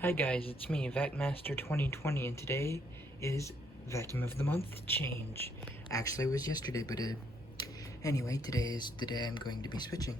Hi guys, it's me, VacMaster 2020, and today is Vacuum of the Month change. Actually, it was yesterday, but anyway, today is the day I'm going to be switching.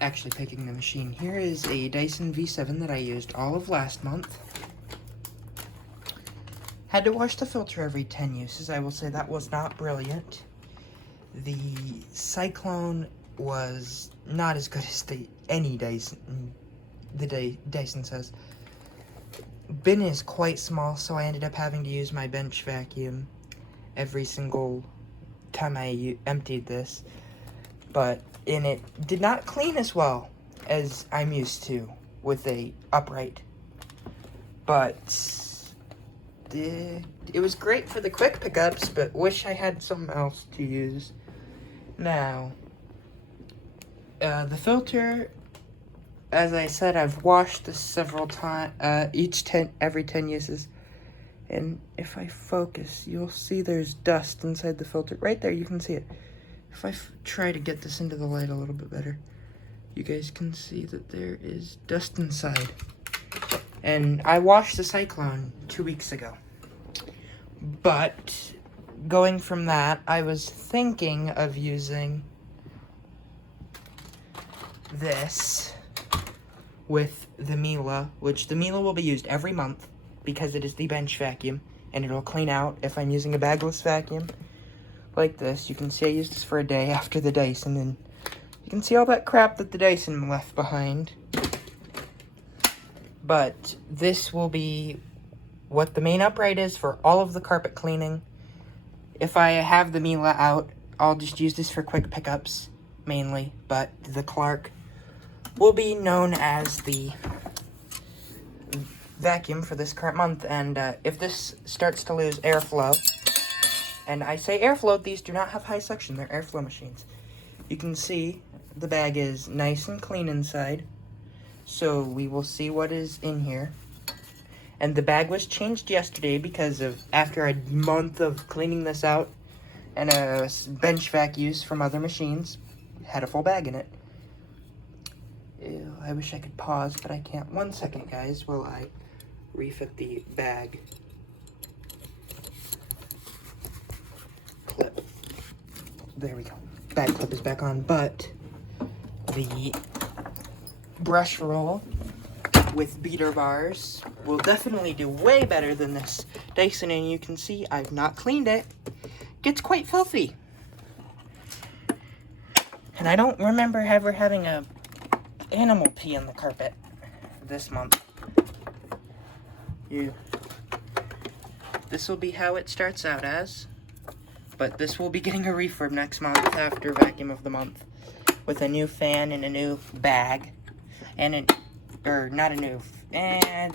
Actually, picking the machine. Here is a Dyson V7 that I used all of last month. Had to wash the filter every 10 uses. I will say that was not brilliant. The Cyclone was not as good as any Dyson, Dyson says. Bin is quite small, so I ended up having to use my bench vacuum every single time I emptied this, but it did not clean as well as I'm used to with a upright, but it was great for the quick pickups, but wish I had something else to use. Now, the filter, as I said, I've washed this several times, every 10 uses. And if I focus, you'll see there's dust inside the filter. Right there, you can see it. If I try to get this into the light a little bit better, you guys can see that there is dust inside. And I washed the Cyclone 2 weeks ago. But going from that, I was thinking of using this with the Miele, which the Miele will be used every month because it is the bench vacuum, and it'll clean out if I'm using a bagless vacuum like this. You can see I used this for a day after the Dyson, and you can see all that crap that the Dyson left behind. But this will be what the main upright is for all of the carpet cleaning. If I have the Miele out, I'll just use this for quick pickups mainly, but the Clark will be known as the vacuum for this current month. And if this starts to lose airflow, and I say airflow, these do not have high suction, they're airflow machines. You can see the bag is nice and clean inside, so we will see what is in here. And the bag was changed yesterday because of after a month of cleaning this out and a bench vac use from other machines, had a full bag in it. Ew, I wish I could pause, but I can't. 1 second, guys, while I refit the bag clip. There we go. Bag clip is back on, but the brush roll with beater bars will definitely do way better than this Dyson, and you can see I've not cleaned it. Gets quite filthy. And I don't remember ever having a animal pee on the carpet this month. This will be how it starts out as, but this will be getting a refurb next month after Vacuum of the Month with a new fan and a new bag, and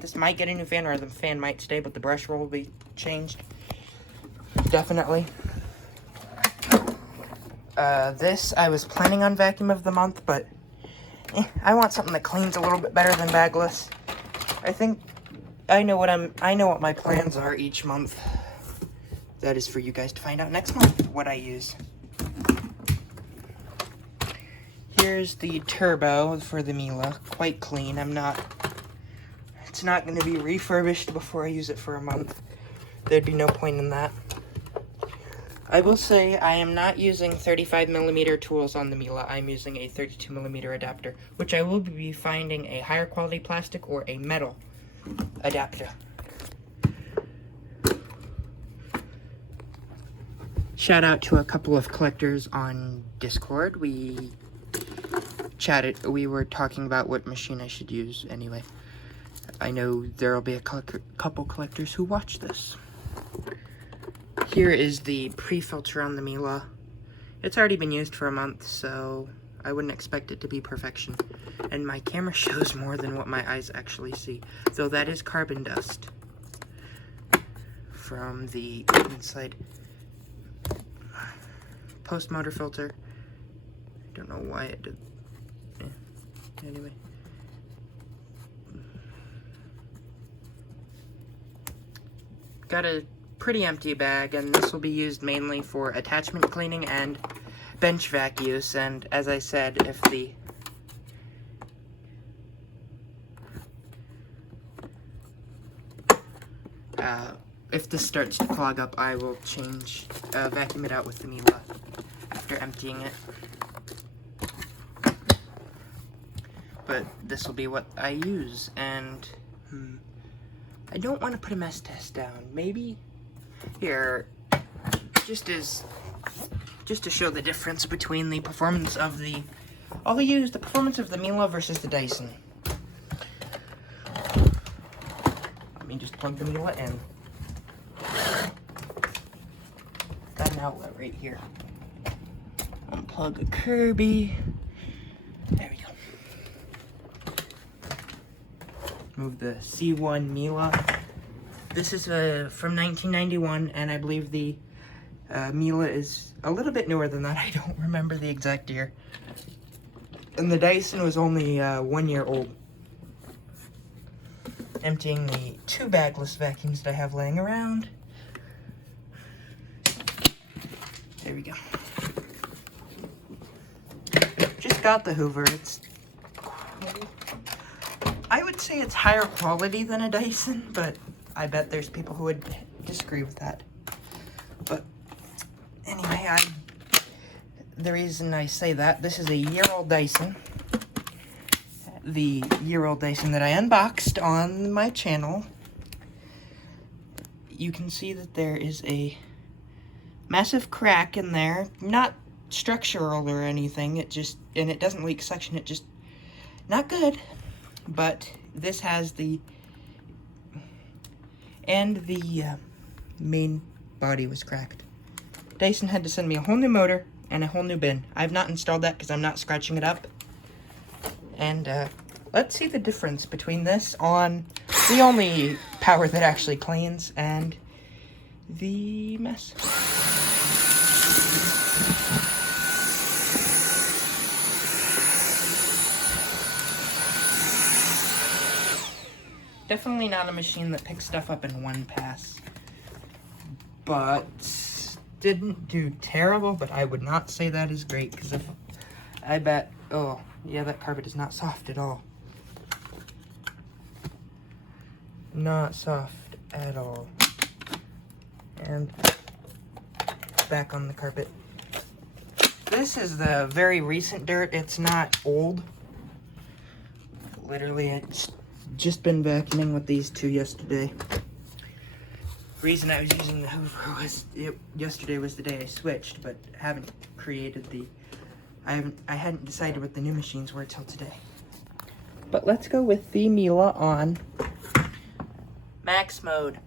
this might get a new fan, or the fan might stay, but the brush roll will be changed. Definitely. This, I was planning on Vacuum of the Month, but I want something that cleans a little bit better than bagless. I know what my plans are each month. That is for you guys to find out next month what I use. Here's the turbo for the Miele, quite clean. It's not going to be refurbished before I use it for a month. There'd be no point in that. I will say I am not using 35mm tools on the Miele. I'm using a 32mm adapter, which I will be finding a higher quality plastic or a metal adapter. Shout out to a couple of collectors on Discord. We were talking about what machine I should use anyway. I know there'll be a couple collectors who watch this. Here is the pre-filter on the Miele. It's already been used for a month, so I wouldn't expect it to be perfection. And my camera shows more than what my eyes actually see, though that is carbon dust from the inside post motor filter. I don't know why it did. Anyway. Got a pretty empty bag, and this will be used mainly for attachment cleaning and bench vac use. And as I said, If this starts to clog up, I will vacuum it out with the Miele after emptying it. But this will be what I use, and I don't want to put a mess test down. Maybe here, just to show the difference between the performance of the performance of the Miele versus the Dyson. Let me just plug the Miele in. Got an outlet right here. Unplug a Kirby. There we go. Move the C1 Miele. This is from 1991, and I believe the Miele is a little bit newer than that. I don't remember the exact year. And the Dyson was only 1 year old. Emptying the 2 bagless vacuums that I have laying around. There we go. Just got the Hoover. I would say it's higher quality than a Dyson, but I bet there's people who would disagree with that. But anyway, the reason I say that, this is a year-old Dyson. The year-old Dyson that I unboxed on my channel. You can see that there is a massive crack in there. Not structural or anything, and it doesn't leak suction, it just, not good. But this has the main body was cracked. Dyson had to send me a whole new motor and a whole new bin. I've not installed that because I'm not scratching it up. And let's see the difference between this on the only power that actually cleans and the mess. Definitely not a machine that picks stuff up in one pass. But didn't do terrible, but I would not say that is great, because if I bet, oh yeah, that carpet is not soft at all. Not soft at all. And back on the carpet. This is the very recent dirt, it's not old. Literally, it's just been vacuuming with these two yesterday. Reason I was using the Hoover was yesterday was the day I switched, but haven't created I hadn't decided what the new machines were till today. But let's go with the Miele on max mode.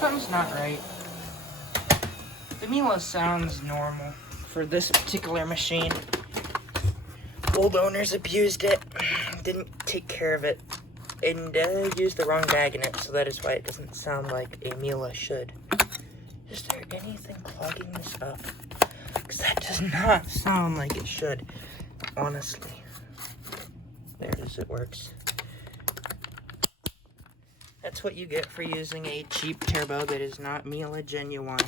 Something's not right. The Miele sounds normal for this particular machine. Old owners abused it, didn't take care of it, and used the wrong bag in it, so that is why it doesn't sound like a Miele should. Is there anything clogging this up? Because that does not sound like it should, honestly. There it is, it works. That's what you get for using a cheap turbo that is not Miele genuine.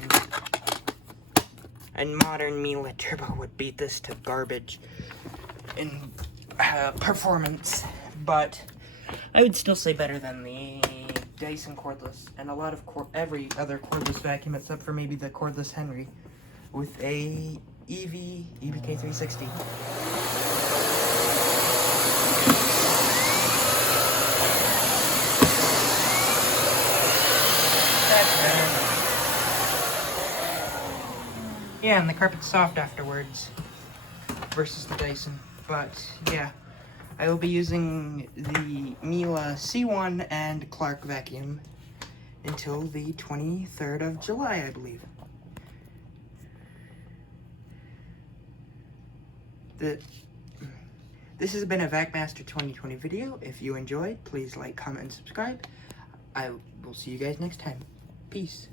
A modern Miele turbo would beat this to garbage in performance, but I would still say better than the Dyson cordless and a lot of every other cordless vacuum except for maybe the cordless Henry with a EBK 360. Yeah, and the carpet's soft afterwards versus the Dyson. But yeah, I will be using the Miele C1 and Clark vacuum until the 23rd of July, I believe. This has been a VacMaster 2020 video. If you enjoyed, please like, comment, and subscribe. we'll see you guys next time. Peace.